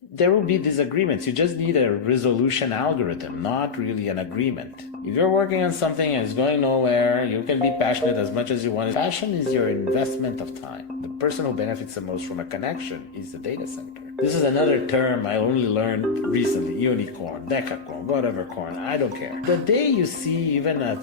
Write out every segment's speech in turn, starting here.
there will be disagreements. You just need a resolution algorithm, not really an agreement. If you're working on something and it's going nowhere, you can be passionate as much as you want. Passion is your investment of time. The person who benefits the most from a connection is the data center. This is another term I only learned recently: unicorn, decacorn, whatever corn, I don't care. The day you see even a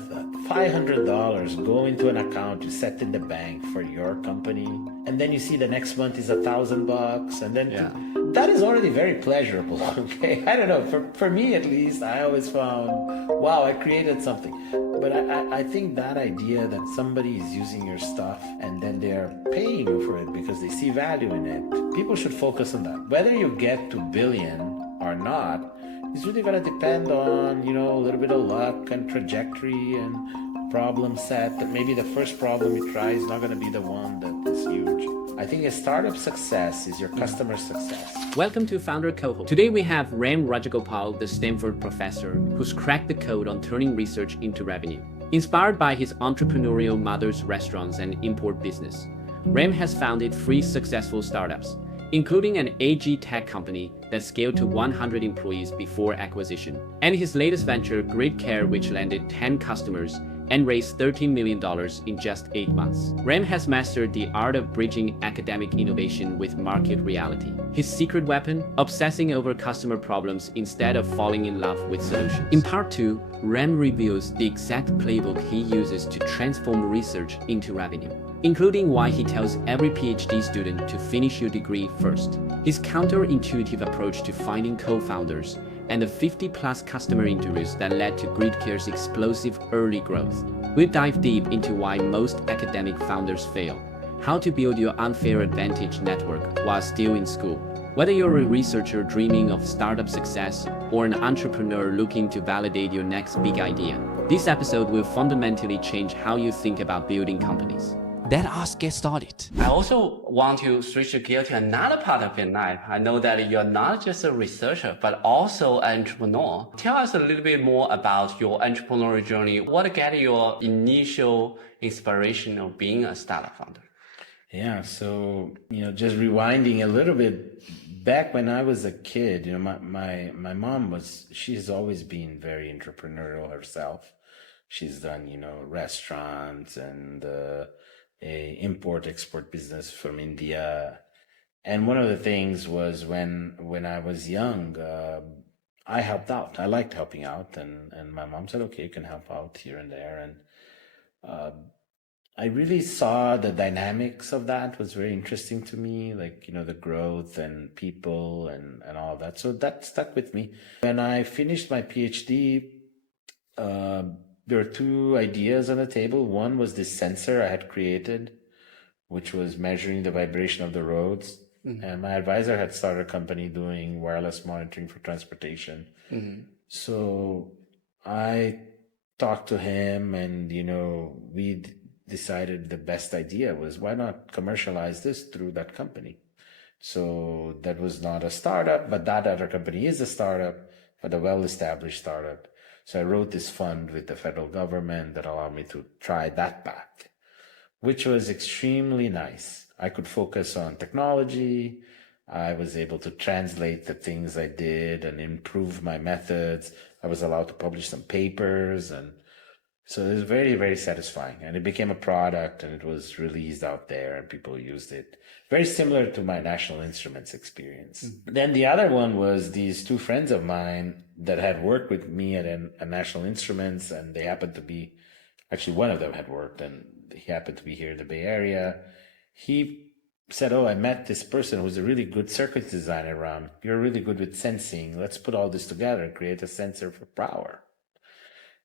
$500 go into an account you set in the bank for your company, and then you see the next month is $1,000, and then that is already very pleasurable. Okay, I don't know, for me at least, I always found, wow, I created something. But I think that idea that somebody is using your stuff and then they're paying you for it because they see value in it, people should focus on that. Whether you get to billion or not, it's really going to depend on, a little bit of luck and trajectory and problem set. That maybe the first problem you try is not going to be the one that is huge. I think a startup success is your customer success. Welcome to Founder Cohort. Today we have Ram Rajagopal, the Stanford professor, who's cracked the code on turning research into revenue. Inspired by his entrepreneurial mother's restaurants and import business, Ram has founded 3 successful startups, including an AG tech company that scaled to 100 employees before acquisition, and his latest venture, Gridcare, which landed 10 customers and raised $13 million in just 8 months. Ram has mastered the art of bridging academic innovation with market reality. His secret weapon? Obsessing over customer problems instead of falling in love with solutions. In part 2, Ram reveals the exact playbook he uses to transform research into revenue, including why he tells every PhD student to finish your degree first, his counterintuitive approach to finding co-founders, and the 50-plus customer interviews that led to Gridcare's explosive early growth. We'll dive deep into why most academic founders fail, how to build your unfair advantage network while still in school. Whether you're a researcher dreaming of startup success or an entrepreneur looking to validate your next big idea, this episode will fundamentally change how you think about building companies. Let us get started. I also want to switch gear to another part of your life. I know that you're not just a researcher, but also an entrepreneur. Tell us a little bit more about your entrepreneurial journey. What got your initial inspiration of being a startup founder? Yeah, so, just rewinding a little bit, back when I was a kid, my mom she's always been very entrepreneurial herself. She's done, restaurants and a import-export business from India. And one of the things was when I was young, I helped out. I liked helping out, and my mom said, okay, you can help out here and there. And I really saw the dynamics of that was very interesting to me, like, the growth and people and all that. So that stuck with me. When I finished my PhD, there were 2 ideas on the table. One was this sensor I had created, which was measuring the vibration of the roads. Mm-hmm. And my advisor had started a company doing wireless monitoring for transportation. Mm-hmm. So I talked to him and, we decided the best idea was, why not commercialize this through that company? So that was not a startup, but that other company is a startup, but a well-established startup. So I wrote this fund with the federal government that allowed me to try that path, which was extremely nice. I could focus on technology. I was able to translate the things I did and improve my methods. I was allowed to publish some papers. And so it was very, very satisfying. And it became a product and it was released out there and people used it. Very similar to my National Instruments experience. Mm-hmm. Then the other one was these 2 friends of mine that had worked with me at a National Instruments, and they happened to be, actually one of them had worked and he happened to be here in the Bay Area. He said, oh, I met this person who's a really good circuit designer, Ram. You're really good with sensing. Let's put all this together and create a sensor for power.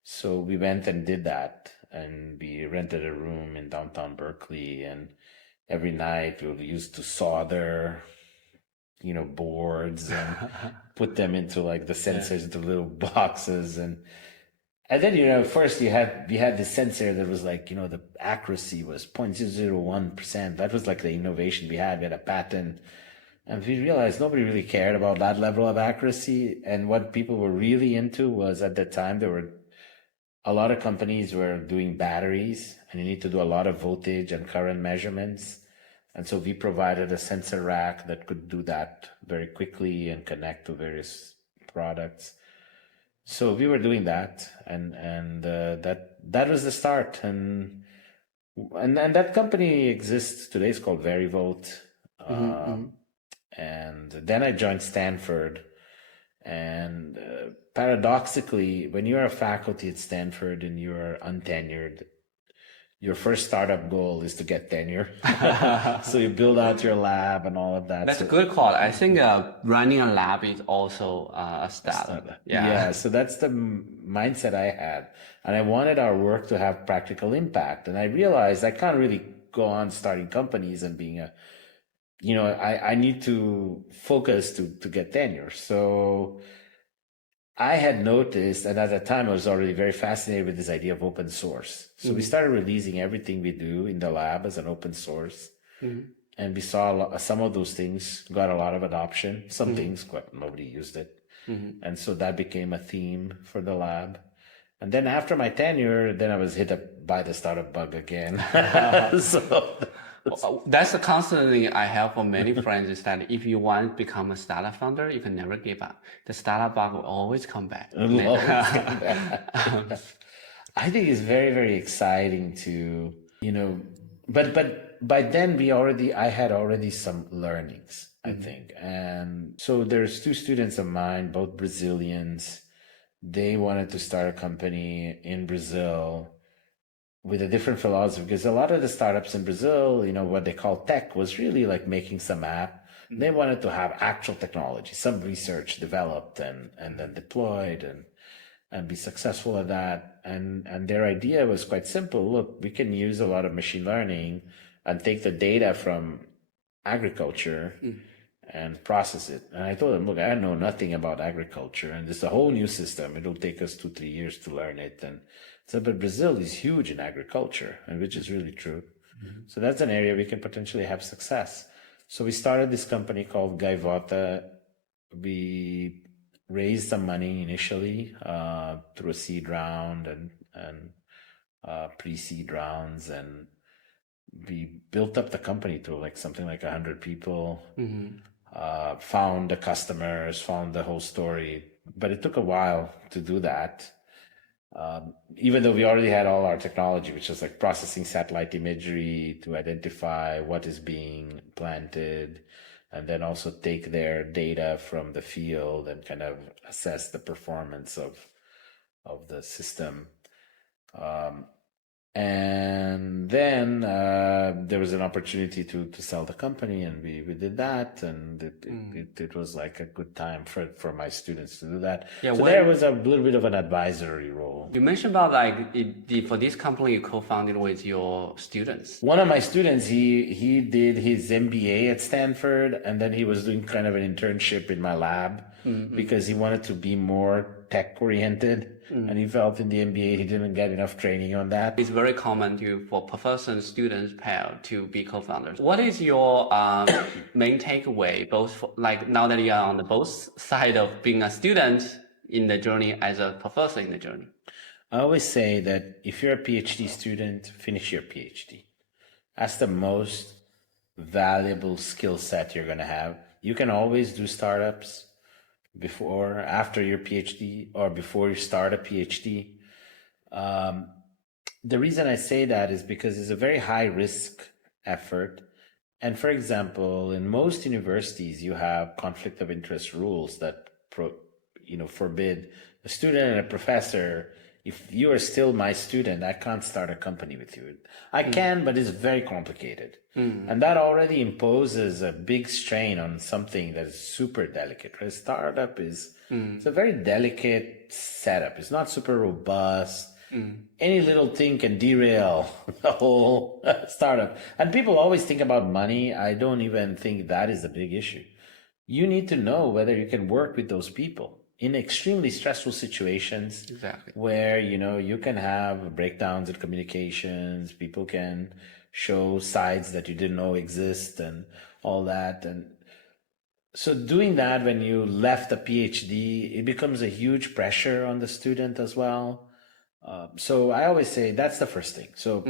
So we went and did that, and we rented a room in downtown Berkeley, and every night we used to solder, boards and put them into like the sensors into little boxes. And then, first we had this sensor that was like, the accuracy was 0.001%. That was like the innovation we had. We had a patent. And we realized nobody really cared about that level of accuracy. And what people were really into was, at that time, there were a lot of companies were doing batteries, and you need to do a lot of voltage and current measurements. And so we provided a sensor rack that could do that very quickly and connect to various products. So we were doing that, and that was the start, and that company exists today. It's called Verivolt. And then I joined Stanford, and paradoxically, when you're a faculty at Stanford and you're untenured, your first startup goal is to get tenure. So you build out your lab and all of that. That's a good call. I think running a lab is also a startup. Yeah, so that's the mindset I had. And I wanted our work to have practical impact. And I realized I can't really go on starting companies and being I need to focus to get tenure. So I had noticed, and at that time I was already very fascinated with this idea of open source. So we started releasing everything we do in the lab as an open source. And we saw some of those things got a lot of adoption. Some things, nobody used it. And so that became a theme for the lab. And then after my tenure, then I was hit up by the startup bug again. That's the constant thing I have for many friends is that if you want to become a startup founder, you can never give up. The startup bug will always come back. I think it's very, very exciting to, but by then I had already some learnings, I think. And so there's two students of mine, both Brazilians. They wanted to start a company in Brazil with a different philosophy, because a lot of the startups in Brazil, what they call tech was really like making some app. They wanted to have actual technology, some research developed and then deployed and be successful at that. And their idea was quite simple. Look, we can use a lot of machine learning and take the data from agriculture and process it. And I told them, look, I know nothing about agriculture, and this is a whole new system. It'll take us 2-3 years to learn it. And so, but Brazil is huge in agriculture, and which is really true. So that's an area we can potentially have success. So we started this company called Gaivota. We raised some money initially through a seed round and pre-seed rounds, and we built up the company to something like 100 people. Found the customers, found the whole story, but it took a while to do that. Even though we already had all our technology, which was like processing satellite imagery to identify what is being planted, and then also take their data from the field and kind of assess the performance of the system. And then there was an opportunity to sell the company, and we did that, and it was like a good time for my students to do that. Yeah, so there was a little bit of an advisory role. You mentioned about for this company you co-founded with your students. One of my students, he did his MBA at Stanford, and then he was doing kind of an internship in my lab because he wanted to be more tech-oriented. And he felt in the MBA he didn't get enough training on that. It's very common for professor and students pair to be co-founders. What is your main takeaway, now that you are on both sides of being a student in the journey as a professor in the journey? I always say that if you're a PhD student, finish your PhD. That's the most valuable skill set you're going to have. You can always do startups before, after your PhD, or before you start a PhD. The reason I say that is because it's a very high risk effort. And for example, in most universities, you have conflict of interest rules that forbid a student and a professor. If you are still my student, I can't start a company with you. I can, but it's very complicated. And that already imposes a big strain on something that is super delicate. A startup it's a very delicate setup. It's not super robust. Any little thing can derail the whole startup. And people always think about money. I don't even think that is the big issue. You need to know whether you can work with those people in extremely stressful situations. Exactly. Where, you can have breakdowns in communications, people can show sides that you didn't know exist and all that. And so doing that when you left a PhD, it becomes a huge pressure on the student as well. So I always say that's the first thing. So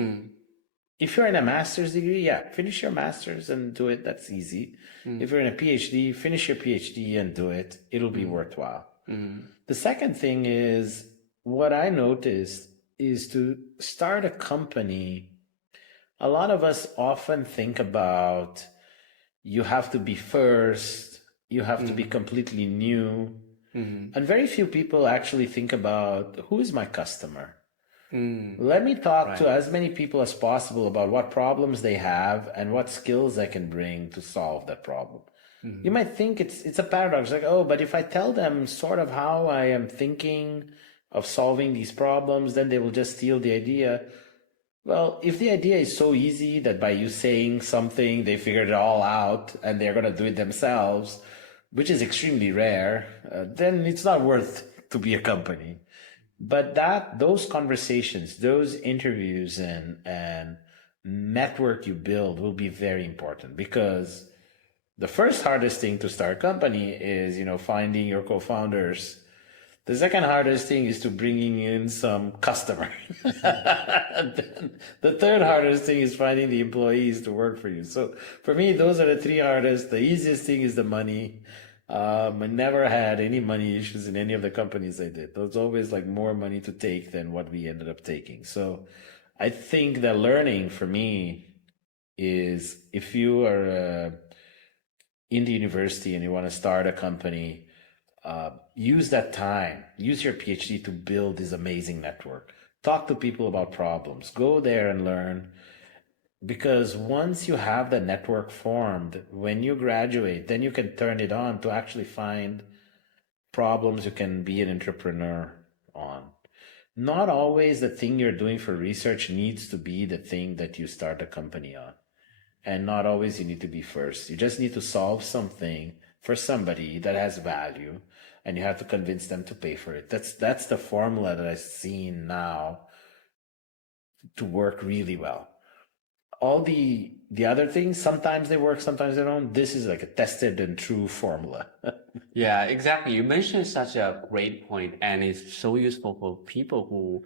if you're in a master's degree, yeah, finish your master's and do it. That's easy. If you're in a PhD, finish your PhD and do it. It'll be worthwhile. The second thing is what I noticed is to start a company. A lot of us often think about you have to be first, you have to be completely new. And very few people actually think about who is my customer? Let me talk to as many people as possible about what problems they have and what skills I can bring to solve that problem. You might think it's a paradox, like, oh, but if I tell them sort of how I am thinking of solving these problems, then they will just steal the idea. Well, if the idea is so easy that by you saying something, they figured it all out and they're going to do it themselves, which is extremely rare, then it's not worth to be a company. But those conversations, those interviews and network you build will be very important, because the first hardest thing to start a company is, finding your co-founders. The second hardest thing is to bringing in some customer. The third hardest thing is finding the employees to work for you. So for me, those are the three hardest. The easiest thing is the money. I never had any money issues in any of the companies I did. There's always like more money to take than what we ended up taking. So I think the learning for me is, if you are in the university and you want to start a company, use that time, use your PhD to build this amazing network. Talk to people about problems, go there and learn. Because once you have the network formed, when you graduate, then you can turn it on to actually find problems you can be an entrepreneur on. Not always the thing you're doing for research needs to be the thing that you start a company on. And not always you need to be first. You just need to solve something for somebody that has value, and you have to convince them to pay for it. That's the formula that I've seen now to work really well. All the other things, sometimes they work, sometimes they don't. This is like a tested and true formula. Yeah, exactly. You mentioned such a great point, and it's so useful for people who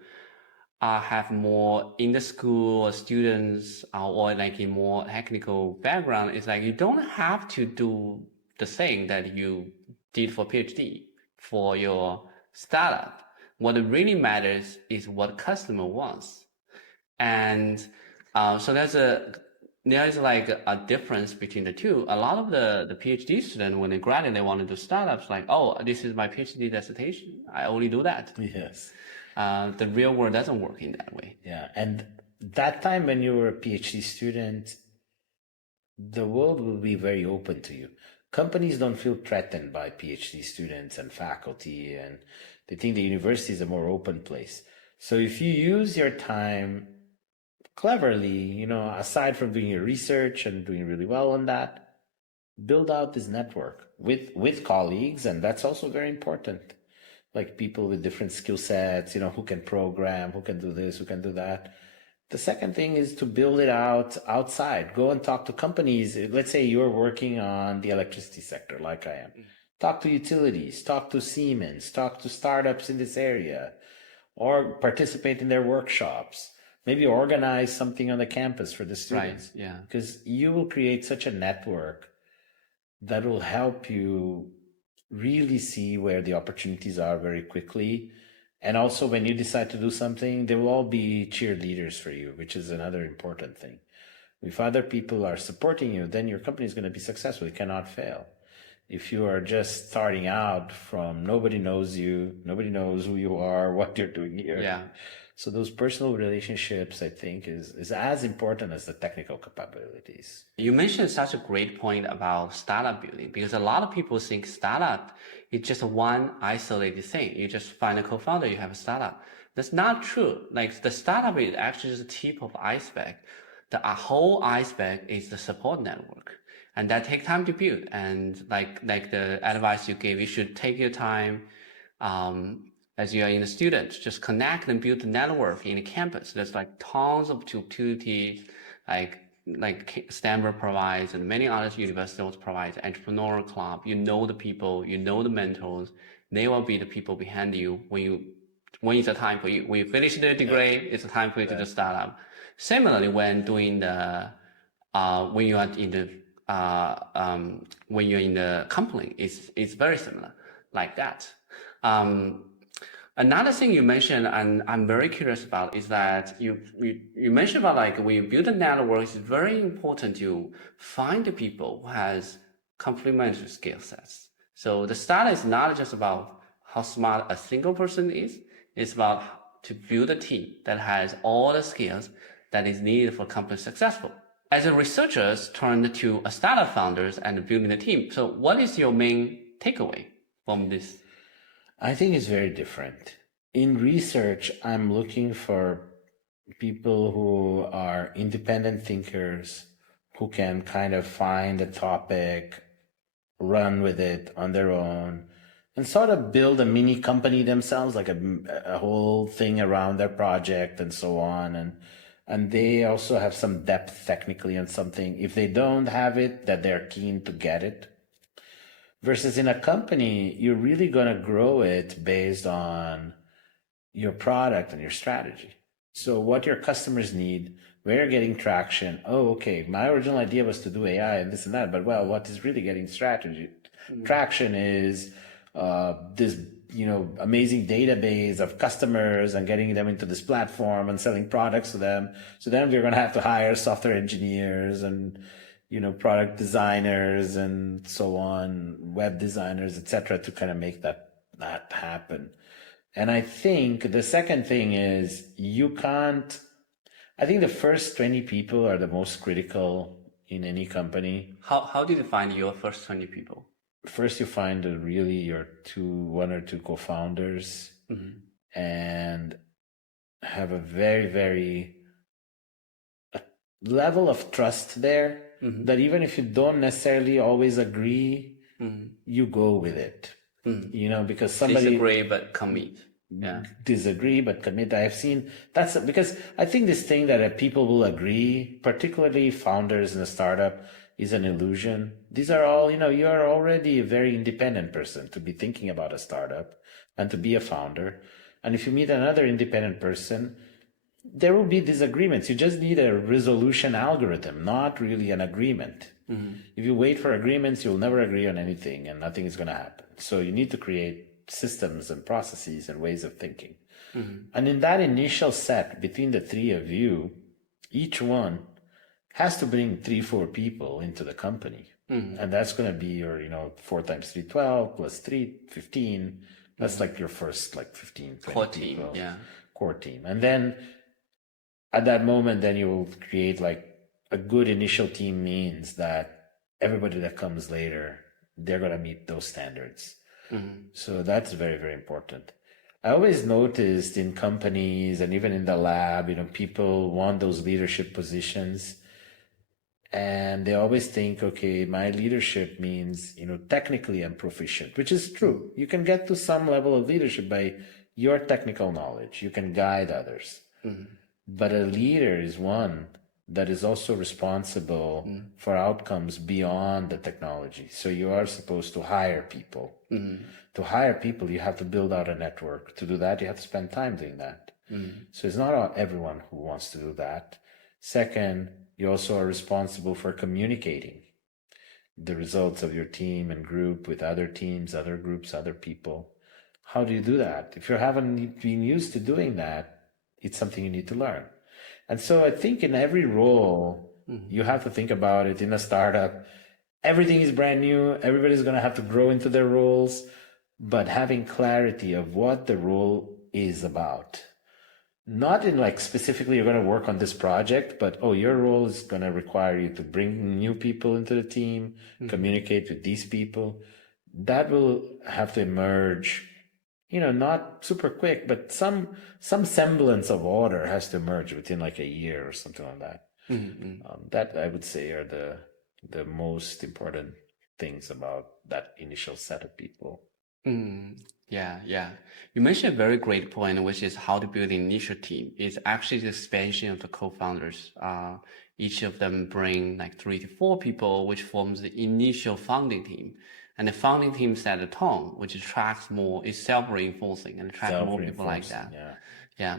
have more in the school students or like a more technical background. It's like you don't have to do the thing that you did for PhD for your startup. What really matters is what customer wants. And so there's like a difference between the two. A lot of the PhD students, when they graduate, they want to do startups, like, oh, this is my PhD dissertation. I only do that. Yes. The real world doesn't work in that way. Yeah. And that time when you were a PhD student, the world will be very open to you. Companies don't feel threatened by PhD students and faculty, and they think the university is a more open place. So if you use your time cleverly, aside from doing your research and doing really well on that, build out this network with colleagues. And that's also very important. Like people with different skill sets, who can program, who can do this, who can do that. The second thing is to build it out outside. Go and talk to companies. Let's say you're working on the electricity sector, like I am. Talk to utilities, talk to Siemens, talk to startups in this area, or participate in their workshops. Maybe organize something on the campus for the students. Right, yeah. Because you will create such a network that will help you really see where the opportunities are very quickly. And also when you decide to do something, they will all be cheerleaders for you, which is another important thing. If other people are supporting you, then your company is going to be successful. It cannot fail. If you are just starting out from nobody knows you, nobody knows who you are, what you're doing here. Yeah. So those personal relationships, I think, is as important as the technical capabilities. You mentioned such a great point about startup building, because a lot of people think startup is just one isolated thing. You just find a co-founder, you have a startup. That's not true. Like the startup is actually just the tip of the iceberg. The whole iceberg is the support network, and that takes time to build. And like the advice you gave, you should take your time. As you are in a student, just connect and build the network in the campus. There's like tons of opportunities, like Stanford provides and many other universities provide. Entrepreneurial club, the people, the mentors. They will be the people behind you when it's a time for you. When you finish the degree, it's a time for you to just start up. Similarly, when doing the when you are in the when you're in the company, it's very similar like that. Another thing you mentioned, and I'm very curious about, is that you mentioned about like when you build a network, it's very important to find the people who has complementary skill sets. So the start is not just about how smart a single person is, it's about to build a team that has all the skills that is needed for company successful. As a researchers turned to a startup founders and building a team, so what is your main takeaway from this? I think it's very different. In research, I'm looking for people who are independent thinkers, who can kind of find a topic, run with it on their own, and sort of build a mini company themselves, like a whole thing around their project and so on. And they also have some depth technically on something. If they don't have it, that they're keen to get it. Versus in a company, you're really going to grow it based on your product and your strategy. So what your customers need, where you're getting traction. Oh, okay, my original idea was to do AI and this and that, but well, what is really getting traction is this, amazing database of customers and getting them into this platform and selling products to them. So then we're going to have to hire software engineers and product designers and so on, web designers, etc., to kind of make that happen. And I think the second thing is I think the first 20 people are the most critical in any company. How did you find your first 20 people? First, you find really your one or two co-founders, and have a very, very level of trust there, that even if you don't necessarily always agree, you go with it. Because somebody disagree but commit. Disagree but commit. I've seen that's because I think this thing that people will agree, particularly founders in a startup, is an illusion. These are all, you are already a very independent person to be thinking about a startup and to be a founder. And if you meet another independent person, there will be disagreements. You just need a resolution algorithm, not really an agreement. If you wait for agreements, you'll never agree on anything and nothing is going to happen. So you need to create systems and processes and ways of thinking. And in that initial set between the three of you, each one has to bring 3-4 people into the company. And that's going to be your, 4 times 3, 12 plus 3, 15. That's like your first 15, 20 core people. team, Core team. And then at that moment, then you will create a good initial team means that everybody that comes later, they're going to meet those standards. So that's very, very important. I always noticed in companies and even in the lab, people want those leadership positions. And they always think, okay, my leadership means, technically I'm proficient, which is true. You can get to some level of leadership by your technical knowledge. You can guide others. But a leader is one that is also responsible for outcomes beyond the technology. So you are supposed to hire people. To hire people, you have to build out a network. To do that, you have to spend time doing that. So it's not everyone who wants to do that. Second, you also are responsible for communicating the results of your team and group with other teams, other groups, other people. How do you do that? If you haven't been used to doing that, it's something you need to learn. And so I think in every role, you have to think about it. In a startup, everything is brand new. Everybody's going to have to grow into their roles, but having clarity of what the role is about. Not in specifically you're going to work on this project, but your role is going to require you to bring new people into the team, communicate with these people. That will have to emerge, not super quick, but some semblance of order has to emerge within a year or something like that. That I would say are the most important things about that initial set of people. Yeah. You mentioned a very great point, which is how to build an initial team. It's actually the expansion of the co-founders. Each of them bring 3 to 4 people, which forms the initial founding team. And the founding team set a tone, which attracts more, is self-reinforcing and attracts more people like that. Yeah.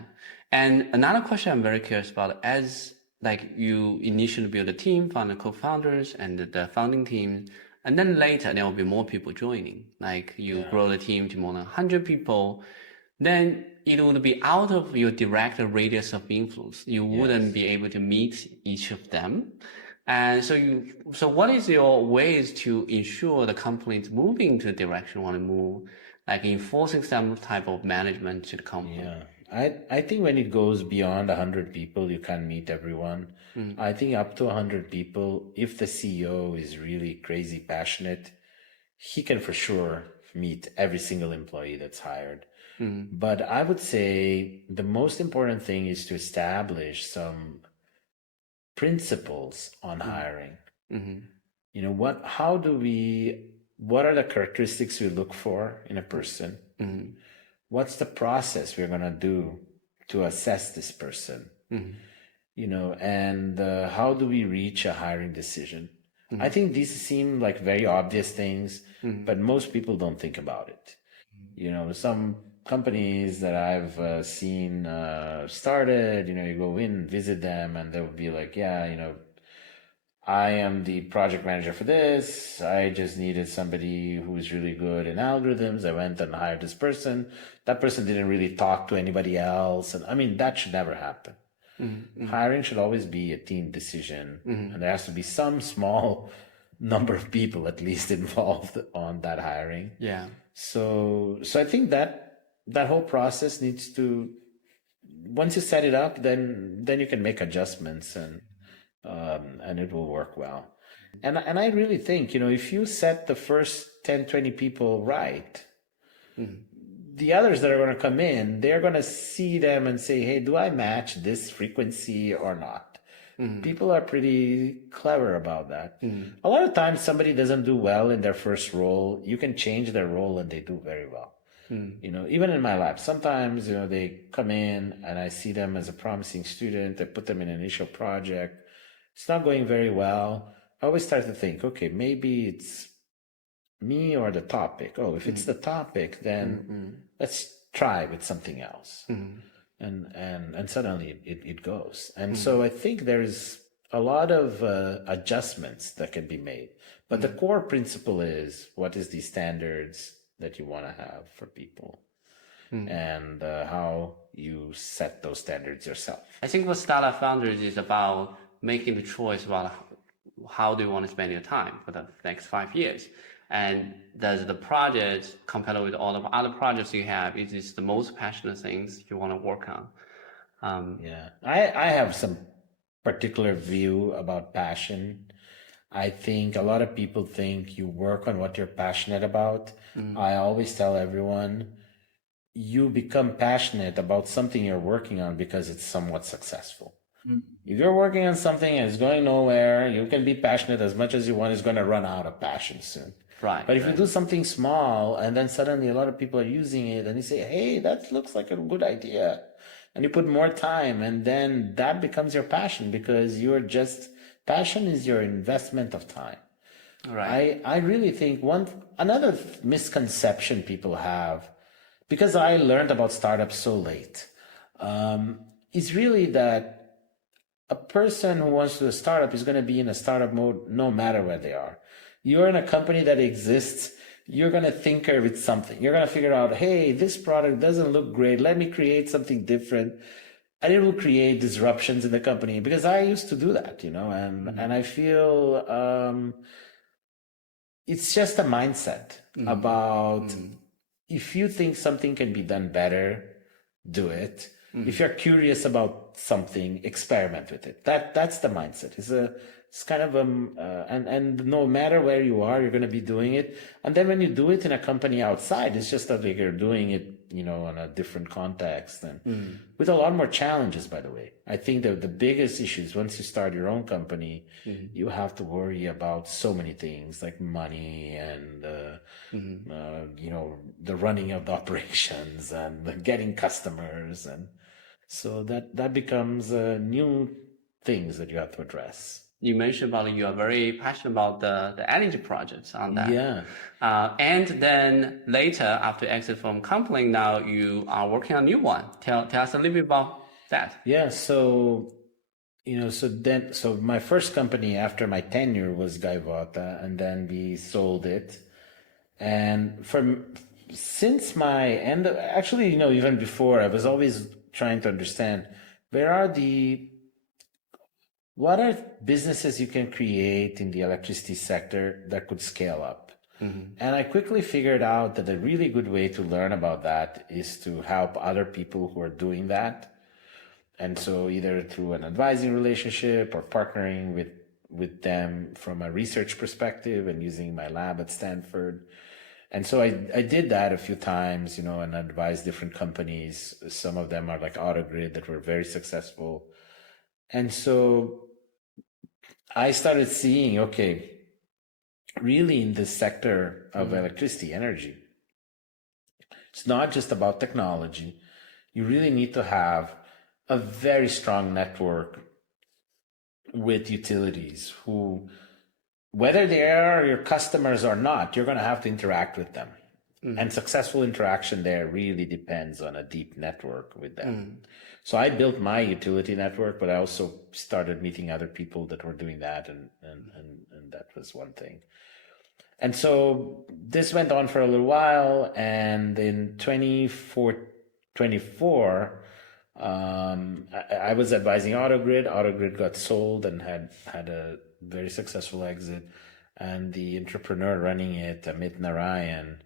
And another question I'm very curious about, as like you initially build a team, found the co-founders and the founding team, and then later there will be more people joining. Like you grow the team to more than 100 people, then it would be out of your direct radius of influence. You wouldn't be able to meet each of them. And so what is your ways to ensure the company is moving to the direction you want to move, like enforcing some type of management to the company? Yeah. I think when it goes beyond 100 people, you can't meet everyone. I think up to 100 people, if the CEO is really crazy passionate, he can for sure meet every single employee that's hired. But I would say the most important thing is to establish some principles on hiring. You know, what are the characteristics we look for in a person? What's the process we're going to do to assess this person? You know, and how do we reach a hiring decision? I think these seem like very obvious things, but most people don't think about it. You know, some companies that I've seen started, you know, you go in, visit them, and they'll be like, yeah, you know, I am the project manager for this. I just needed somebody who's really good in algorithms. I went and hired this person. That person didn't really talk to anybody else. And I mean, that should never happen. Hiring should always be a team decision. And there has to be some small number of people at least involved on that hiring. Yeah. So I think that whole process needs to, once you set it up, then you can make adjustments and it will work well. And I really think, you know, if you set the first 10, 20 people right, the others that are going to come in, they're going to see them and say, hey, do I match this frequency or not? People are pretty clever about that. A lot of times somebody doesn't do well in their first role. You can change their role and they do very well. You know, even in my lab, sometimes, you know, they come in and I see them as a promising student. I put them in an initial project. It's not going very well. I always start to think, okay, maybe it's me or the topic. Oh, if it's the topic, then let's try with something else. And suddenly it goes. And so I think there's a lot of adjustments that can be made. But the core principle is, what is the standards that you want to have for people? And how you set those standards yourself. I think what Startup Founders is about making the choice about how do you want to spend your time for the next 5 years. And does the project, compared with all of other projects you have, is this the most passionate things you want to work on? Yeah, I have some particular view about passion. I think a lot of people think you work on what you're passionate about. I always tell everyone, you become passionate about something you're working on because it's somewhat successful. If you're working on something and it's going nowhere, you can be passionate as much as you want. It's going to run out of passion soon. Right. But if you do something small and then suddenly a lot of people are using it and you say, hey, that looks like a good idea. And you put more time and then that becomes your passion because passion is your investment of time. Right. I really think another misconception people have, because I learned about startups so late, is really that a person who wants to do a startup is going to be in a startup mode no matter where they are. You're in a company that exists. You're going to tinker with something. You're going to figure out, hey, this product doesn't look great. Let me create something different. And it will create disruptions in the company, because I used to do that, you know, and I feel it's just a mindset about if you think something can be done better, do it. If you're curious about something, experiment with it. That's the mindset. It's kind of and no matter where you are, you're going to be doing it. And then when you do it in a company outside, it's just that like you're doing it, you know, on a different context and with a lot more challenges. By the way, I think that the biggest issues once you start your own company, you have to worry about so many things like money and you know, the running of the operations and getting customers, and so that becomes new things that you have to address. you mentioned about you are very passionate about the energy projects on that. Yeah. And then later, after exit from company, now you are working on a new one. Tell us a little bit about that. Yeah. So, so my first company after my tenure was Gaivota, and then we sold it. And since my end, actually, even before, I was always trying to understand what are businesses you can create in the electricity sector that could scale up? And I quickly figured out that a really good way to learn about that is to help other people who are doing that. And so either through an advising relationship or partnering with them from a research perspective and using my lab at Stanford. And so I did that a few times, and advised different companies. Some of them are like AutoGrid that were very successful. And so I started seeing, okay, really in this sector of electricity, energy, it's not just about technology. You really need to have a very strong network with utilities who, whether they are your customers or not, you're going to have to interact with them. And successful interaction there really depends on a deep network with them. So I built my utility network, but I also started meeting other people that were doing that, and that was one thing. And so this went on for a little while, and in 24, I was advising AutoGrid. AutoGrid got sold and had a very successful exit, and the entrepreneur running it, Amit Narayan,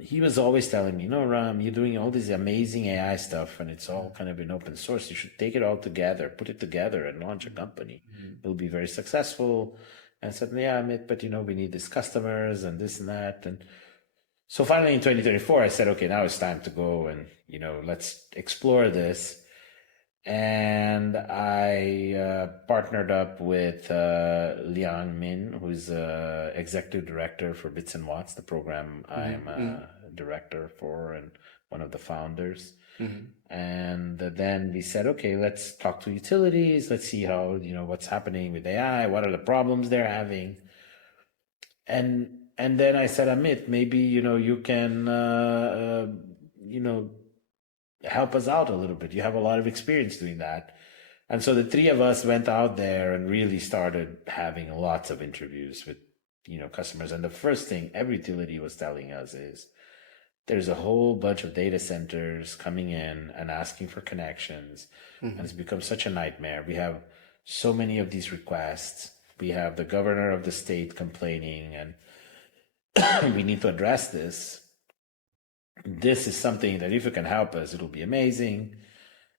he was always telling me, Ram, you're doing all this amazing AI stuff and it's all kind of in open source. You should take it all together, put it together and launch a company. It'll be very successful. And I said, yeah, Amit, but we need these customers and this and that. And so finally in 2024, I said, okay, now it's time to go and, let's explore this. And I partnered up with Liang Min, who's executive director for Bits and Watts, the program I am a director for and one of the founders. And then we said, okay, let's talk to utilities. Let's see how, what's happening with AI. What are the problems they're having? And then I said, Amit, maybe, you can, help us out a little bit. You have a lot of experience doing that. And so the three of us went out there and really started having lots of interviews with, customers. And the first thing every utility was telling us is there's a whole bunch of data centers coming in and asking for connections. And it's become such a nightmare. We have so many of these requests. We have the governor of the state complaining, and we need to address this. This is something that if you can help us, it'll be amazing.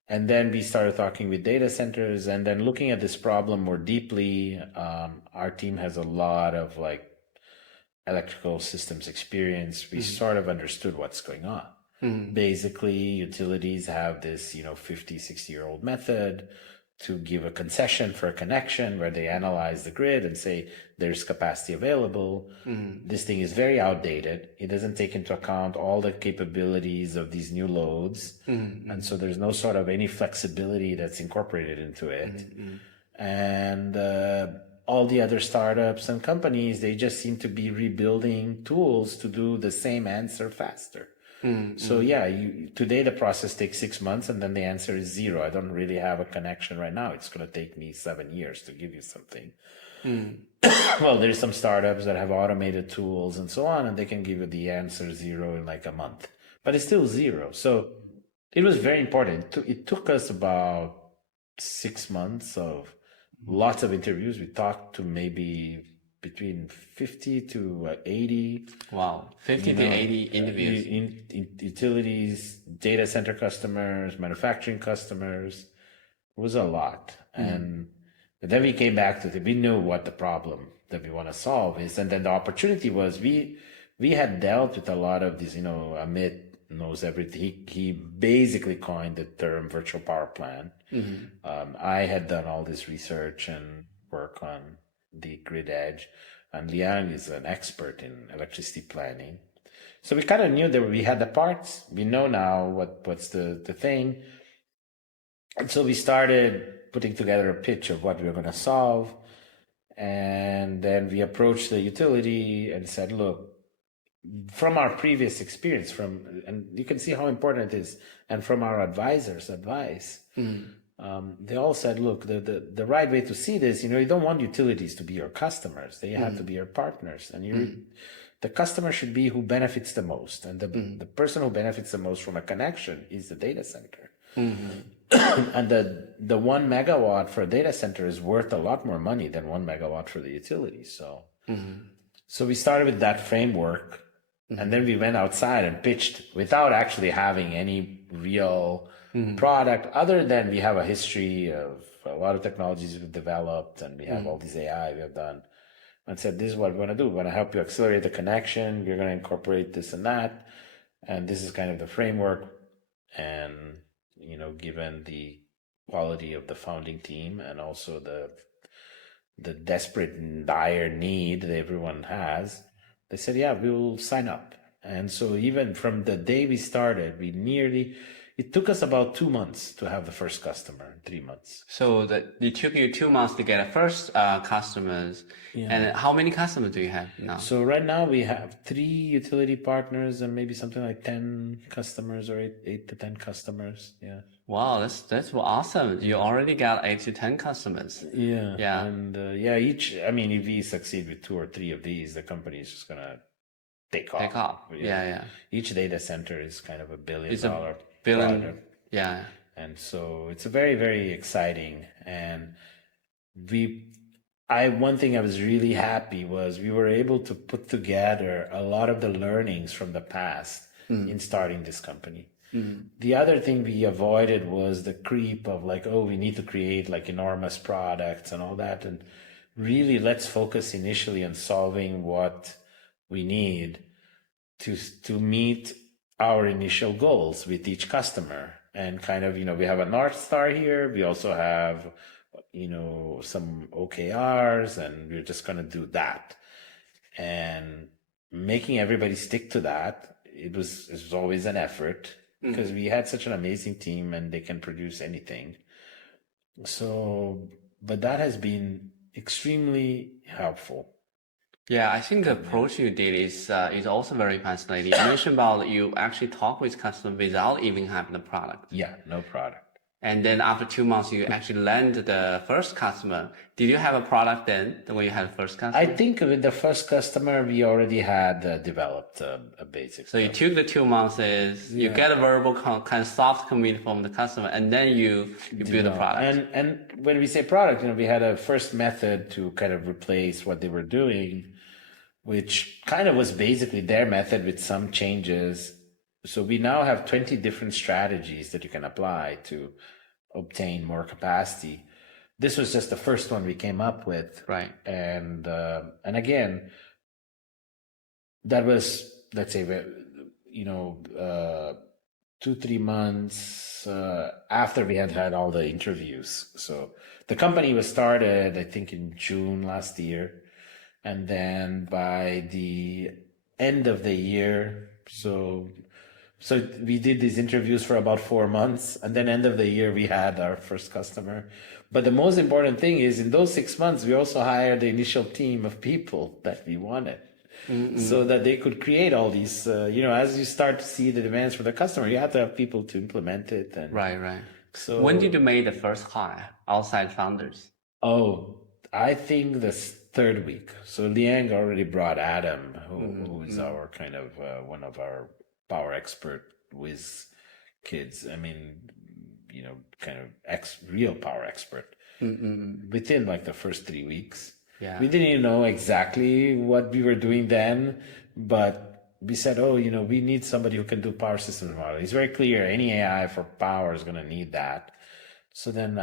And then we started talking with data centers and then looking at this problem more deeply. Our team has a lot of electrical systems experience. We sort of understood what's going on. Basically, utilities have this, 50, 60-year-old method to give a concession for a connection where they analyze the grid and say there's capacity available. This thing is very outdated. It doesn't take into account all the capabilities of these new loads. And so there's no sort of any flexibility that's incorporated into it. And all the other startups and companies, they just seem to be rebuilding tools to do the same answer faster. So yeah, today the process takes 6 months and then the answer is 0. I don't really have a connection right now. It's going to take me 7 years to give you something. Well, there's some startups that have automated tools and so on, and they can give you the answer 0 in a month, but it's still 0. So it was very important. It took us about 6 months of lots of interviews. We talked to maybe between 50 to 80. Wow, 50 to 80 interviews. In utilities, data center customers, manufacturing customers. It was a lot. And then we came back to we knew what the problem that we want to solve is. And then the opportunity was we had dealt with a lot of these, Amit knows everything. He basically coined the term virtual power plant. I had done all this research and work on the grid edge, and Liang is an expert in electricity planning. So we kind of knew that we had the parts. We know now what's the thing. And so we started putting together a pitch of what we were going to solve. And then we approached the utility and said, look, from our previous experience, and you can see how important it is, and from our advisors' advice, they all said, look, the right way to see this, you don't want utilities to be your customers. They have to be your partners. And the customer should be who benefits the most. And the person who benefits the most from a connection is the data center. And the 1 megawatt for a data center is worth a lot more money than 1 megawatt for the utility. So we started with that framework, and then we went outside and pitched without actually having any real product, other than we have a history of a lot of technologies we've developed, and we have all this AI we have done. And said, this is what we're going to do. We're going to help you accelerate the connection. We're going to incorporate this and that. And this is kind of the framework. And, given the quality of the founding team and also the desperate and dire need that everyone has, they said, yeah, we'll sign up. And so even from the day we started, it took us about 2 months to have the first customer, 3 months. So it took you 2 months to get a first customers. Yeah. And how many customers do you have now? So right now we have 3 utility partners and maybe something like 10 customers, or 8 to 10 customers. Yeah. Wow, that's awesome. You already got 8 to 10 customers. Yeah. Yeah. And if we succeed with 2 or 3 of these, the company is just going to take off. Yeah. Each data center is kind of $1 billion. It's $1 billion. Product. Yeah. And so it's a very, very exciting. And one thing I was really happy was we were able to put together a lot of the learnings from the past in starting this company. The other thing we avoided was the creep of we need to create enormous products and all that. And really, let's focus initially on solving what we need to meet our initial goals with each customer. And kind of, we have a North Star here. We also have, some OKRs, and we're just going to do that. And making everybody stick to that, it was always an effort, because we had such an amazing team and they can produce anything. So, but that has been extremely helpful. Yeah, I think the approach you did is also very fascinating. You mentioned about you actually talk with customers without even having the product. Yeah, no product. And then after 2 months, you actually land the first customer. Did you have a product then when you had the first customer? I think with the first customer, we already had developed a basic. So you took the 2 months, you get a verbal kind of soft commit from the customer, and then you build a product. And when we say product, we had a first method to kind of replace what they were doing, which kind of was basically their method with some changes. So we now have 20 different strategies that you can apply to obtain more capacity. This was just the first one we came up with. Right. And again, that was, let's say, 2-3 months after we had all the interviews. So the company was started, I think, in June last year. And then by the end of the year, so we did these interviews for about 4 months, and then end of the year, we had our first customer. But the most important thing is in those 6 months, we also hired the initial team of people that we wanted, so that they could create all these, as you start to see the demands for the customer, you have to have people to implement it. And right. So when did you make the first hire outside founders? Oh, I think the 3rd week. So Liang already brought Adam, who is our kind of one of our power expert whiz kids. I mean, kind of real power expert within the first 3 weeks. Yeah. We didn't even know exactly what we were doing then, but we said, we need somebody who can do power systems modeling. It's very clear any AI for power is going to need that. So then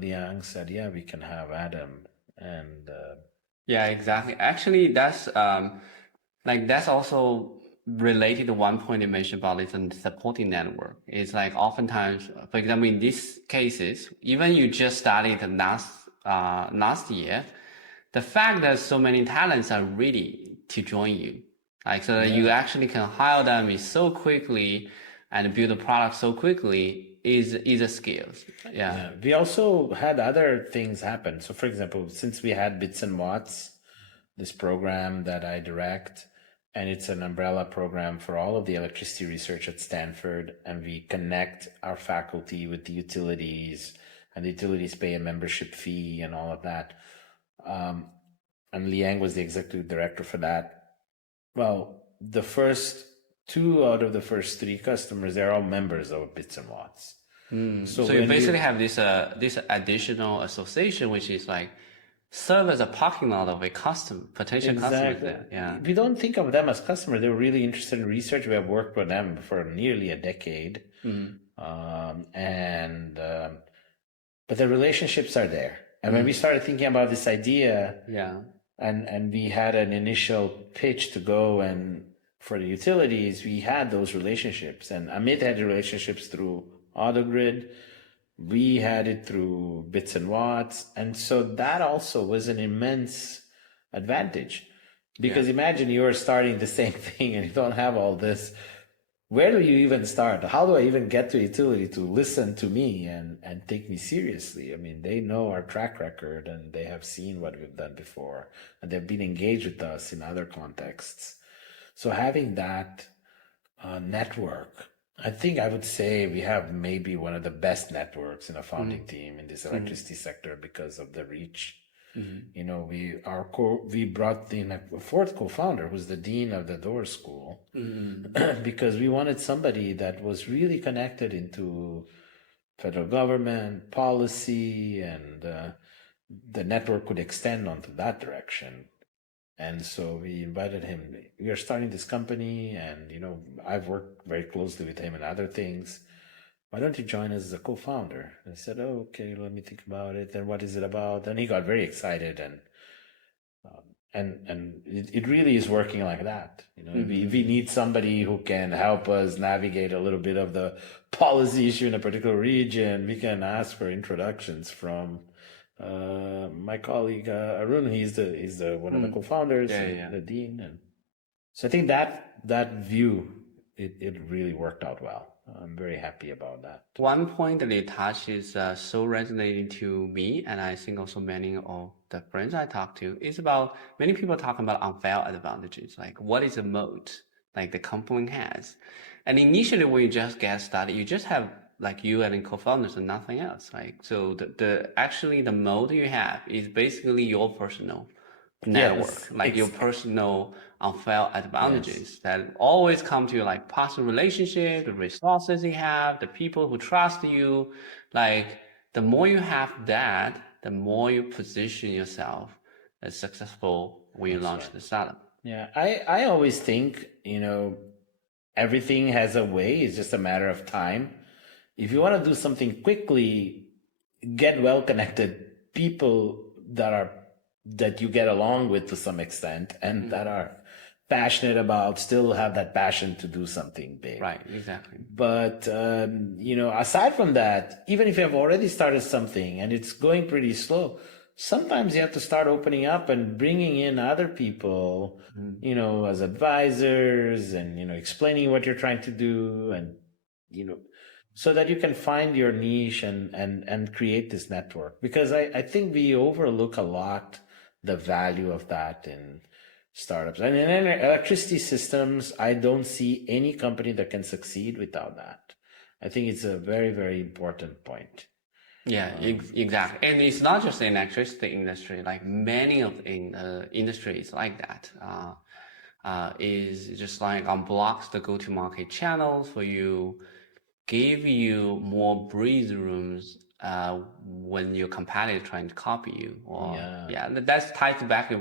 Liang said, yeah, we can have Adam. And yeah, exactly. Actually, that's also related to one point you mentioned about this and supporting network. It's oftentimes, for example, in these cases, even you just started last year, the fact that so many talents are ready to join you, so that you actually can hire them so quickly and build a product so quickly, is a skill. Yeah. We also had other things happen. So, for example, since we had Bits and Watts, this program that I direct, and it's an umbrella program for all of the electricity research at Stanford, and we connect our faculty with the utilities, and the utilities pay a membership fee and all of that. And Liang was the executive director for that. Well, the first 2 out of the first 3 customers, they're all members of Bits and Watts. So you basically have this additional association, which is like serve as a parking lot of a potential customer there. Yeah. We don't think of them as customers. They're really interested in research. We have worked with them for nearly a decade. But the relationships are there. And when we started thinking about this idea, and we had an initial pitch to go and for the utilities, we had those relationships. And Amit had relationships through AutoGrid. We had it through Bits and Watts. And so that also was an immense advantage. Because imagine you're starting the same thing and you don't have all this. Where do you even start? How do I even get to utility to listen to me and take me seriously? I mean, they know our track record and they have seen what we've done before, and they've been engaged with us in other contexts. So having that network, I think I would say we have maybe one of the best networks in a founding team in this electricity sector because of the reach. You know, we brought in a 4th co-founder who's the dean of the Door School because we wanted somebody that was really connected into federal government policy, and the network could extend onto that direction. And so we invited him. We are starting this company, and you know, I've worked very closely with him and other things. Why don't you join us as a co-founder? And I said, oh, okay, let me think about it. And what is it about? And he got very excited, and it really is working like that. You know, if we need somebody who can help us navigate a little bit of the policy issue in a particular region, we can ask for introductions from my colleague Arun. He's one of the co-founders, the dean, and so I think that view it really worked out well. I'm very happy about that. One point that you touched is so resonating to me, and I think also many of the friends I talk to, is about many people talking about unfair advantages, like what is the moat like the company has. And initially when you just get started, you just have like you and co-founders and nothing else. Like so actually the moat you have is basically your personal network, like your personal unfair advantages that always come to you, like personal relationship, the resources you have, the people who trust you. Like the more you have that, the more you position yourself as successful when you launch the startup. Yeah, I always think, you know, everything has a way. It's just a matter of time. If you want to do something quickly, get well-connected people that you get along with to some extent, and that are passionate about, still have that passion to do something big. Right, exactly. But, you know, aside from that, even if you have already started something and it's going pretty slow, sometimes you have to start opening up and bringing in other people, you know, as advisors, and, you know, explaining what you're trying to do, and, you know, so that you can find your niche and create this network. Because I think we overlook a lot the value of that in startups. And in electricity systems, I don't see any company that can succeed without that. I think it's a very, very important point. Yeah, exactly. And it's not just in electricity industry, like many of industries like that, is just like unblocks the go-to-market channels for you, give you more breathing rooms when your competitor trying to copy you. Or that's tied back to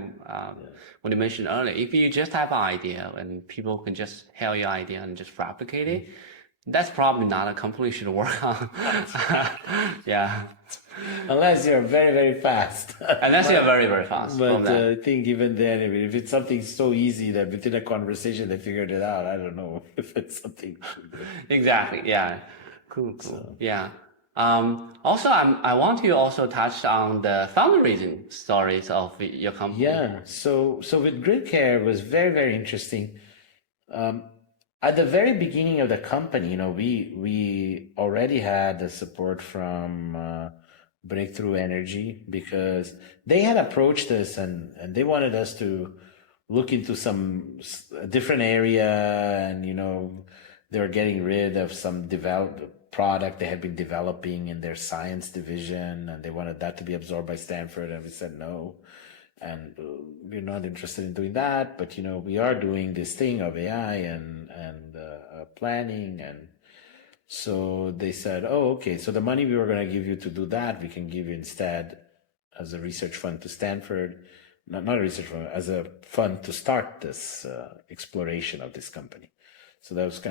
what you mentioned earlier. If you just have an idea and people can just hail your idea and just replicate it, that's probably not a company you should work on. Unless you're very, very fast. Unless you're very, very fast. But I think even then, I mean, if it's something so easy that within a conversation they figured it out, I don't know if it's something. Exactly. Yeah. Cool. So. Yeah. Also, I want to also touch on the fundraising stories of your company. Yeah. So with Gridcare, it was very, very interesting. At the very beginning of the company, we already had the support from Breakthrough Energy, because they had approached us and they wanted us to look into a different area, and they were getting rid of some developed product they had been developing in their science division, and they wanted that to be absorbed by Stanford, and we said no, and we're not interested in doing that. But we are doing this thing of AI and planning, and so they said, oh, okay, so the money we were going to give you to do that, we can give you instead as a research fund to Stanford. Not a research fund, as a fund to start this exploration of this company. So that was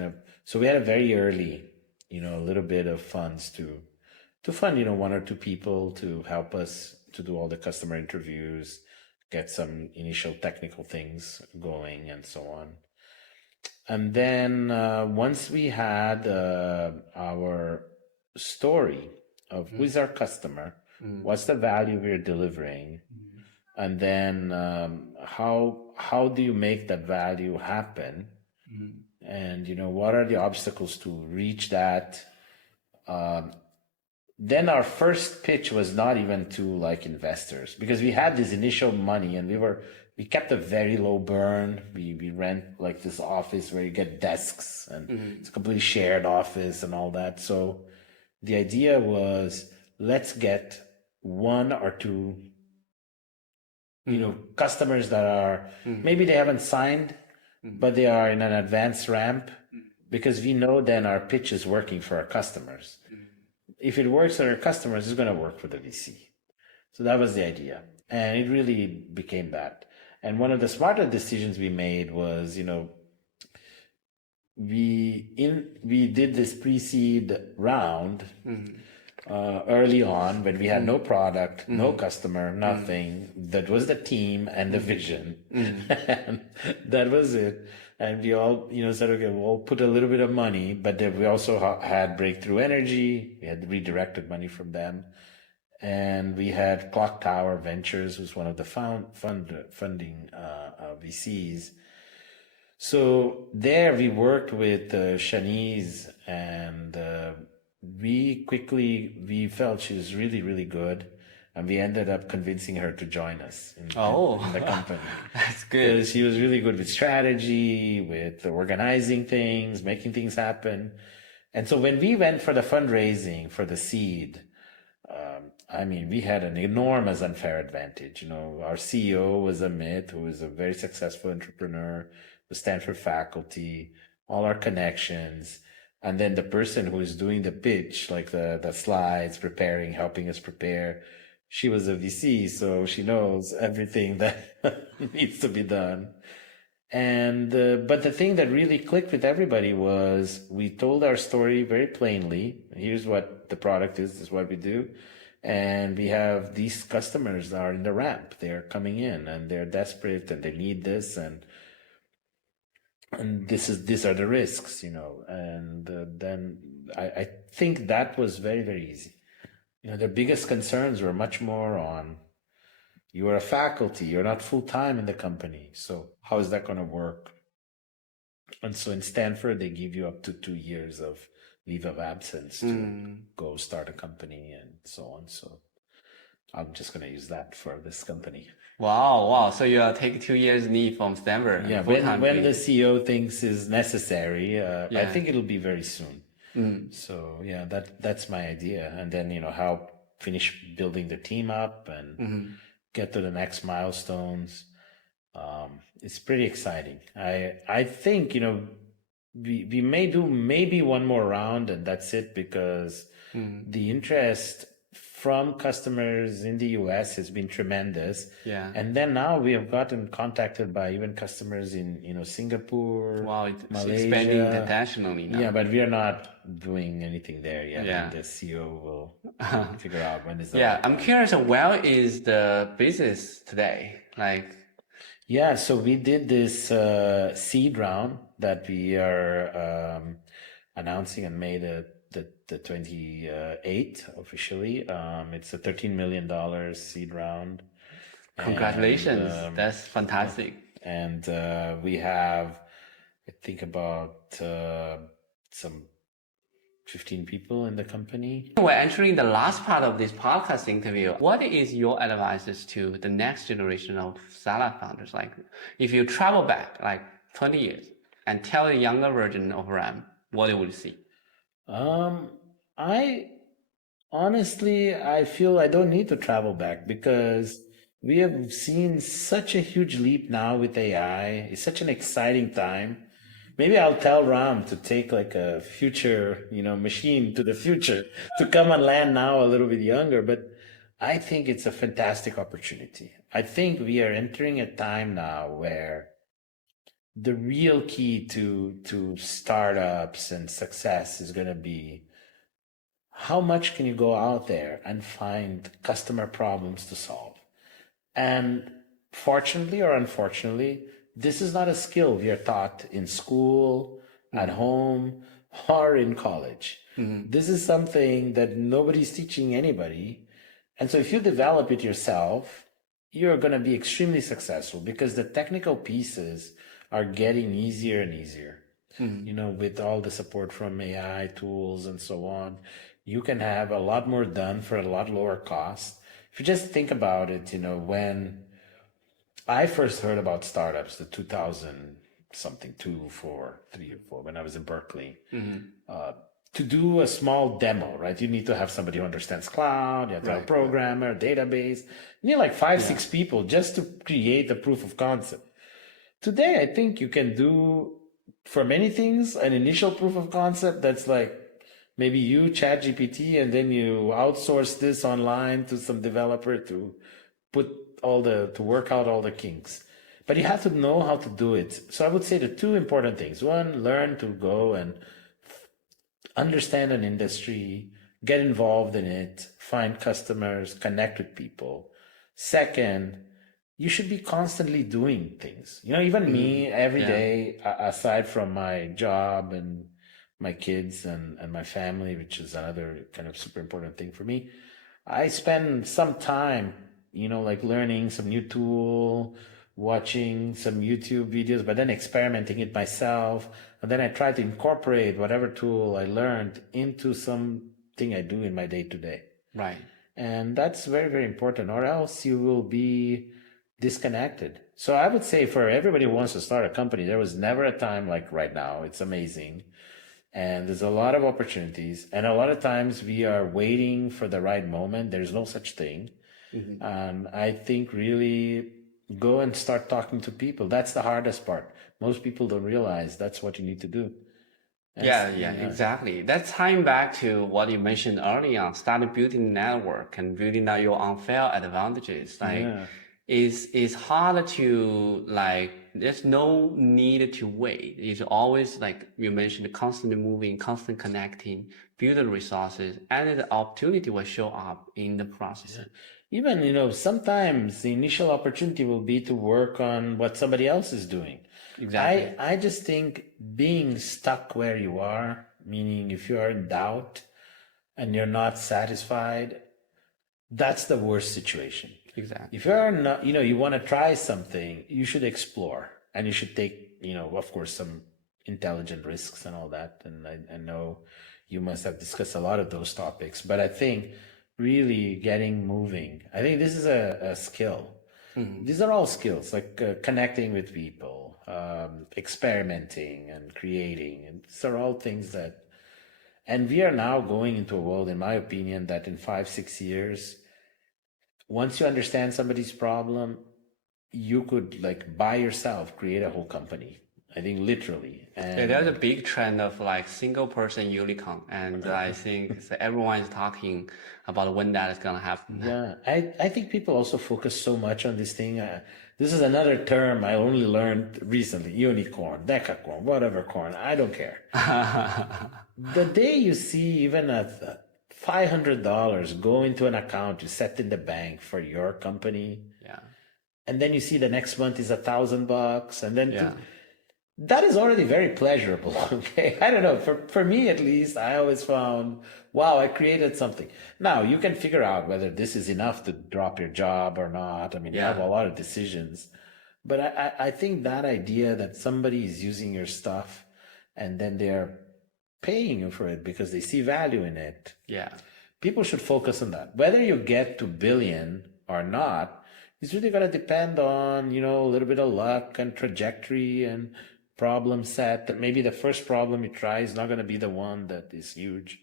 so we had a very early, a little bit of funds to fund, one or two people to help us to do all the customer interviews, get some initial technical things going, and so on. And then once we had our story of who's our customer, what's the value we're delivering, and then how do you make that value happen, and what are the obstacles to reach that? Then our first pitch was not even to investors, because we had this initial money and we kept a very low burn. We rent this office where you get desks, and it's a completely shared office and all that. So the idea was, let's get one or two customers that are maybe they haven't signed, but they are in an advanced ramp, because we know then our pitch is working for our customers. If it works for our customers, it's going to work for the VC. So that was the idea, and it really became that. And one of the smarter decisions we made was, we did this pre-seed round early on, when we had no product, no customer, nothing. That was the team and the vision. And that was it. And we all, said, okay, we'll put a little bit of money, but then we also had Breakthrough Energy. We had redirected money from them. And we had Clock Tower Ventures, who's one of the funding VCs. So there we worked with Shanice, and we felt she was really, really good. And we ended up convincing her to join us in the company. That's good. Because she was really good with strategy, with organizing things, making things happen. And so when we went for the fundraising for the seed, we had an enormous unfair advantage. Our CEO was Amit, who was a very successful entrepreneur, the Stanford faculty, all our connections. And then the person who is doing the pitch, like the slides, helping us prepare, she was a VC, so she knows everything that needs to be done. And but the thing that really clicked with everybody was, we told our story very plainly. Here's what the product is. This is what we do. And we have these customers that are in the ramp. They're coming in and they're desperate and they need this, and these are the risks, And then I think that was very, very easy. The biggest concerns were much more on, you are a faculty, you're not full-time in the company, so how is that going to work? And so in Stanford, they give you up to 2 years of leave of absence to go start a company and so on. So I'm just going to use that for this company. Wow. So you take 2 years leave from Stanford. Yeah, when the CEO thinks is necessary, I think it'll be very soon. So yeah, that's my idea. And then, help finish building the team up and get to the next milestones. It's pretty exciting. I think, we may do maybe one more round and that's it, because the interest from customers in the US has been tremendous. Yeah. And then now we have gotten contacted by even customers in, Singapore, Wow, it's Malaysia. expanding internationally now. Yeah, but we are not doing anything there yet. Yeah. And the CEO will figure out when is the Yeah, right I'm time. curious, where is the business today? Yeah, so we did this seed round that we are announcing and made the 28th officially. It's a $13 million seed round. Congratulations. And, That's fantastic. and we have I think about some 15 people in the company. We're entering the last part of this podcast interview. What is your advice to the next generation of startup founders? Like, if you travel back like 20 years and tell a younger version of Ram, what you will see? I honestly, I feel I don't need to travel back because we have seen such a huge leap now with AI. It's such an exciting time. Maybe I'll tell Ram to take like a future, machine to the future to come and land now a little bit younger. But I think it's a fantastic opportunity. I think we are entering a time now where the real key to startups and success is going to be how much can you go out there and find customer problems to solve? And fortunately or unfortunately, this is not a skill we are taught in school, at home, or in college. This is something that nobody's teaching anybody. And so if you develop it yourself, you're going to be extremely successful because the technical pieces are getting easier and easier. With all the support from AI tools and so on, you can have a lot more done for a lot lower cost. If you just think about it, when I first heard about startups, the 2000 something, 2, 4, 3 or 4, when I was in Berkeley, to do a small demo, right? You need to have somebody who understands cloud, you have to have a programmer, database. You need like 5, 6 people just to create a proof of concept. Today, I think you can do, for many things, an initial proof of concept that's like maybe you ChatGPT and then you outsource this online to some developer to to work out all the kinks. But you have to know how to do it. So I would say the 2 important things. 1, learn to go and understand an industry, get involved in it, find customers, connect with people. 2nd, you should be constantly doing things. Even me, every day, aside from my job and my kids and my family, which is another kind of super important thing for me, I spend some time, like learning some new tool, watching some YouTube videos, but then experimenting it myself. And then I try to incorporate whatever tool I learned into something I do in my day to day. Right. And that's very, very important, or else you will be disconnected. So I would say for everybody who wants to start a company, there was never a time like right now. It's amazing. And there's a lot of opportunities. And a lot of times we are waiting for the right moment. There's no such thing. And I think really go and start talking to people. That's the hardest part. Most people don't realize that's what you need to do. Exactly. That's tying back to what you mentioned earlier on, starting building network and building out your unfair advantages. It's hard to there's no need to wait. It's always like you mentioned, constantly moving, constant connecting, build the resources, and the opportunity will show up in the process. Even, sometimes the initial opportunity will be to work on what somebody else is doing. Exactly. I just think being stuck where you are, meaning if you are in doubt and you're not satisfied, that's the worst situation. Exactly. If you're not, you want to try something, you should explore and you should take, of course, some intelligent risks and all that. And I know you must have discussed a lot of those topics, but I think really getting moving, I think this is a skill. These are all skills, like connecting with people, experimenting and creating. And these are all things and we are now going into a world, in my opinion, that in 5, 6 years, once you understand somebody's problem, you could by yourself create a whole company. I think literally. And there's a big trend of single person unicorn, and I think everyone is talking about when that is gonna happen. Yeah, I think people also focus so much on this thing. This is another term I only learned recently: unicorn, decacorn, whatever corn. I don't care. The day you see even a $500 go into an account you set in the bank for your company, and then you see the next month is $1,000, and then that is already very pleasurable. Okay, I don't know. For me at least, I always found, wow, I created something. Now you can figure out whether this is enough to drop your job or not. I mean, you have a lot of decisions, But I think that idea that somebody is using your stuff and then they're paying you for it because they see value in it. Yeah. People should focus on that. Whether you get to billion or not, it's really going to depend on, a little bit of luck and trajectory and problem set. That maybe the first problem you try is not going to be the one that is huge,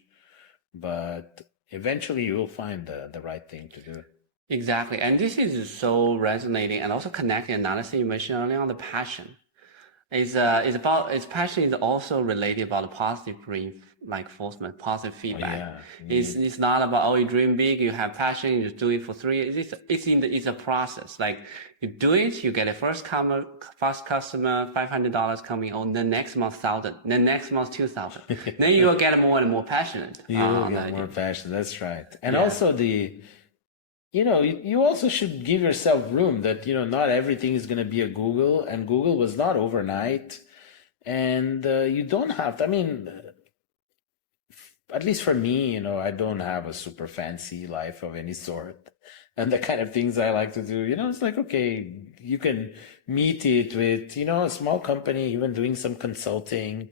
but eventually you will find the right thing to do. Exactly. And this is so resonating and also connecting another thing you mentioned earlier on, the passion. It's passion is also related about the positive reinforcement, positive feedback. It's not about, you dream big, you have passion, you just do it for 3 years. It's a process. Like you do it, you get a first customer, $500 coming on, the next month 1,000, the next month 2,000. Then you will get more and more passionate. You will get more passion. That's right. And also you also should give yourself room that, not everything is going to be a Google, and Google was not overnight. And you don't have to, at least for me, I don't have a super fancy life of any sort. And the kind of things I like to do, it's like, okay, you can meet it with, a small company, even doing some consulting.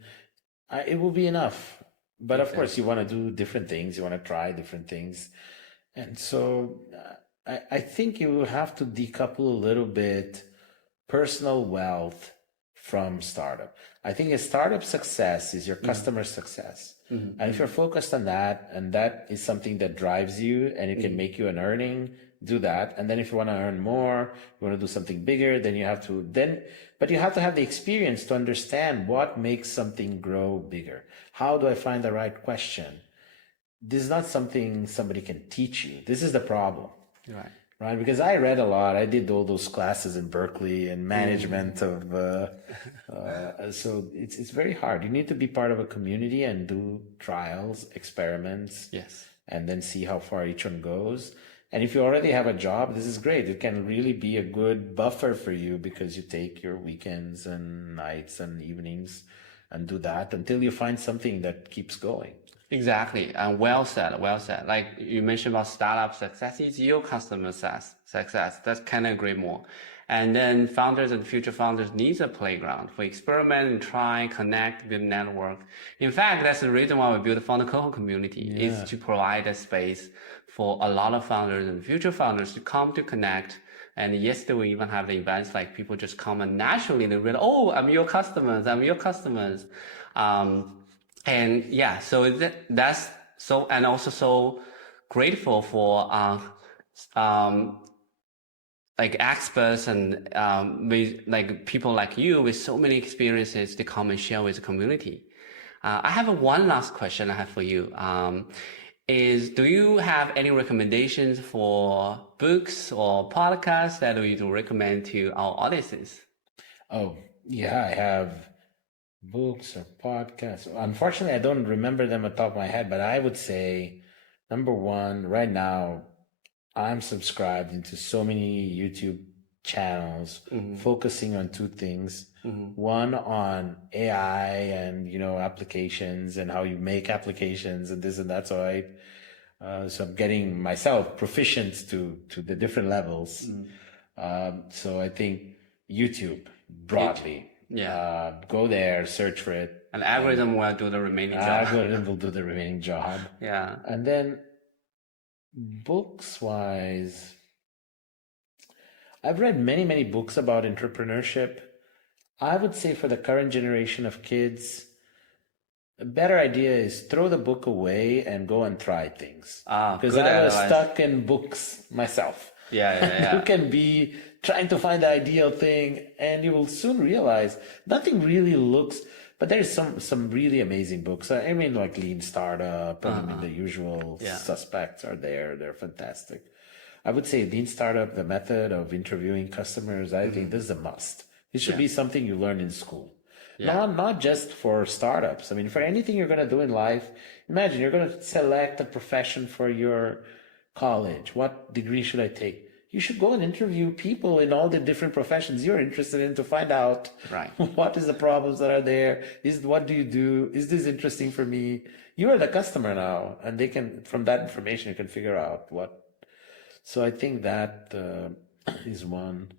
It will be enough. But of course, you want to do different things. You want to try different things. And so I think you have to decouple a little bit personal wealth from startup. I think a startup success is your customer success. And if you're focused on that, and that is something that drives you and it can make you an earning, do that. And then if you want to earn more, you want to do something bigger, then you have to but you have to have the experience to understand what makes something grow bigger. How do I find the right question? This is not something somebody can teach you. This is the problem. Right? Because I read a lot. I did all those classes in Berkeley and management of, so it's very hard. You need to be part of a community and do trials, experiments, and then see how far each one goes. And if you already have a job, this is great. It can really be a good buffer for you because you take your weekends and nights and evenings and do that until you find something that keeps going. Exactly. And well said. Like you mentioned about startup success is your customer success. That's kind of agree more. And then founders and future founders need a playground for experiment and try, connect, build network. In fact, that's the reason why we built the founder cohort community is to provide a space for a lot of founders and future founders to come to connect. And yesterday we even have the events like people just come and naturally they realize, I'm your customers. And yeah, so that's so, and also so grateful for like experts and with like people like you with so many experiences to come and share with the community. I have one last question I have for you. Do you have any recommendations for books or podcasts that you would recommend to our audiences? Oh, yeah, I have books or podcasts. Unfortunately, I don't remember them at the top of my head, but I would say, number one, right now, I'm subscribed into so many YouTube channels focusing on two things. One on AI and, applications and how you make applications and this and that. So I'm getting myself proficient to the different levels. So I think YouTube broadly. Go there, search for it. An algorithm will do the remaining job. Algorithm will do the remaining job. Yeah. And then books wise, I've read many, many books about entrepreneurship. I would say for the current generation of kids, a better idea is throw the book away and go and try things. Because I was stuck in books myself. Yeah. You can be trying to find the ideal thing and you will soon realize nothing really looks, but there's some really amazing books. I mean, like Lean Startup, and the usual suspects are there. They're fantastic. I would say Lean Startup, the method of interviewing customers, I think this is a must. It should be something you learn in school. Not just for startups. I mean, for anything you're going to do in life, imagine you're going to select a profession for your college. What degree should I take? You should go and interview people in all the different professions you're interested in to find out what is the problems that are there. What do you do? Is this interesting for me? You are the customer now, and they can, from that information, you can figure out what. So I think that is one.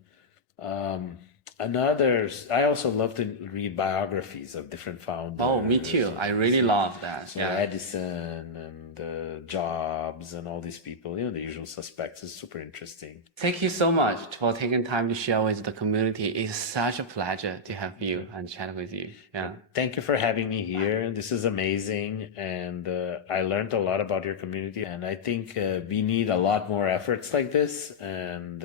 I also love to read biographies of different founders. Oh, me too. I really love that. So Yeah. Edison and Jobs and all these people, the usual suspects, is super interesting. Thank you so much for taking time to share with the community. It's such a pleasure to have you and chat with you. Yeah. Thank you for having me here. This is amazing. And I learned a lot about your community. And I think we need a lot more efforts like this. And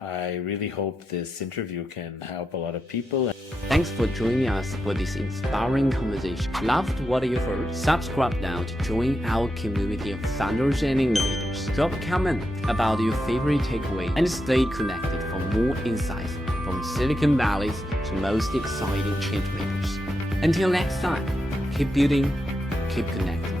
I really hope this interview can help a lot of people. Thanks for joining us for this inspiring conversation. Loved what you heard? Subscribe now to join our community of founders and innovators. Drop a comment about your favorite takeaway and stay connected for more insights from Silicon Valley's to most exciting change makers. Until next time, keep building, keep connecting.